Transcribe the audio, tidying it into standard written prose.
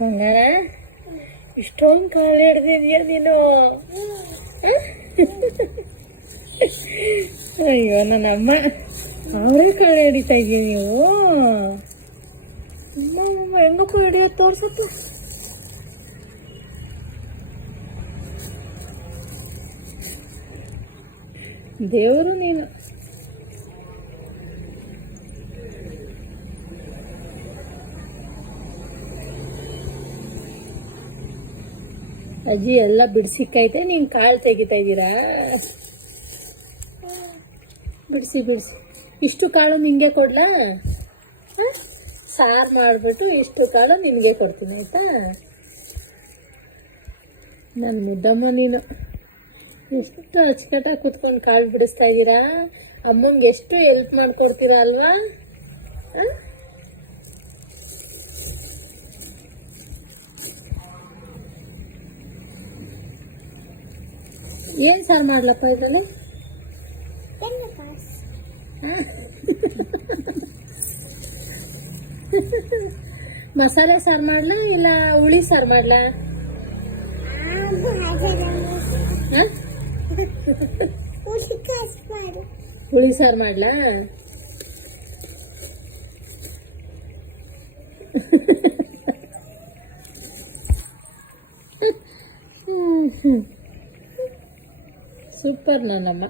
ಬಂಗಾರ ಇಷ್ಟೊಂದು ಕಾಳು ಹಿಡ್ದಿದ್ಯಾ ನೀನು? ಅಯ್ಯೋ ನನ್ನಮ್ಮ, ಅವರೇ ಕಾಳು ಹಿಡಿತಾ ಇದೀಯ ನೀವು? ಅಮ್ಮ ಹೆಂಗಪ್ಪ ಹಿಡಿಯೋದು ತೋರ್ಸತ್ತು. ದೇವರು ನೀನು. ಅಜ್ಜಿ ಎಲ್ಲ ಬಿಡ್ಸಿಕ್ಕೈತೆ, ನೀನು ಕಾಳು ತೆಗಿತಾ ಇದ್ದೀರಾ? ಬಿಡಿಸಿ ಇಷ್ಟು ಕಾಳು ನಿಂಗೆ ಕೊಡ್ಲಾ? ಸಾರು ಮಾಡಿಬಿಟ್ಟು ಇಷ್ಟು ಕಾಳು ನಿನಗೆ ಕೊಡ್ತೀನಿ ಆಯಿತಾ? ನನ್ನ ಮುದ್ದಮ್ಮ ನೀನು. ಎಷ್ಟು ಅಚ್ಚುಕಟ್ಟಾಗಿ ಕೂತ್ಕೊಂಡು ಕಾಳು ಬಿಡಿಸ್ತಾ ಇದ್ದೀರಾ? ಅಮ್ಮಂಗೆ ಎಷ್ಟು ಹೆಲ್ಪ್ ಮಾಡಿಕೊಡ್ತೀರಾ ಅಲ್ವಾ? ಏನು ಸಾರು ಮಾಡ್ಲಪ್ಪ ಇದರಲ್ಲಿ? ಮಸಾಲೆ ಸಾರು ಮಾಡ್ಲಾ ಇಲ್ಲ ಹುಳಿ ಸಾರು ಮಾಡ್ಲಾ? ಹುಳಿ ಸಾರು ಮಾಡ್ಲಾ? ಸೂಪರ್ ನನ್ನಮ್ಮ.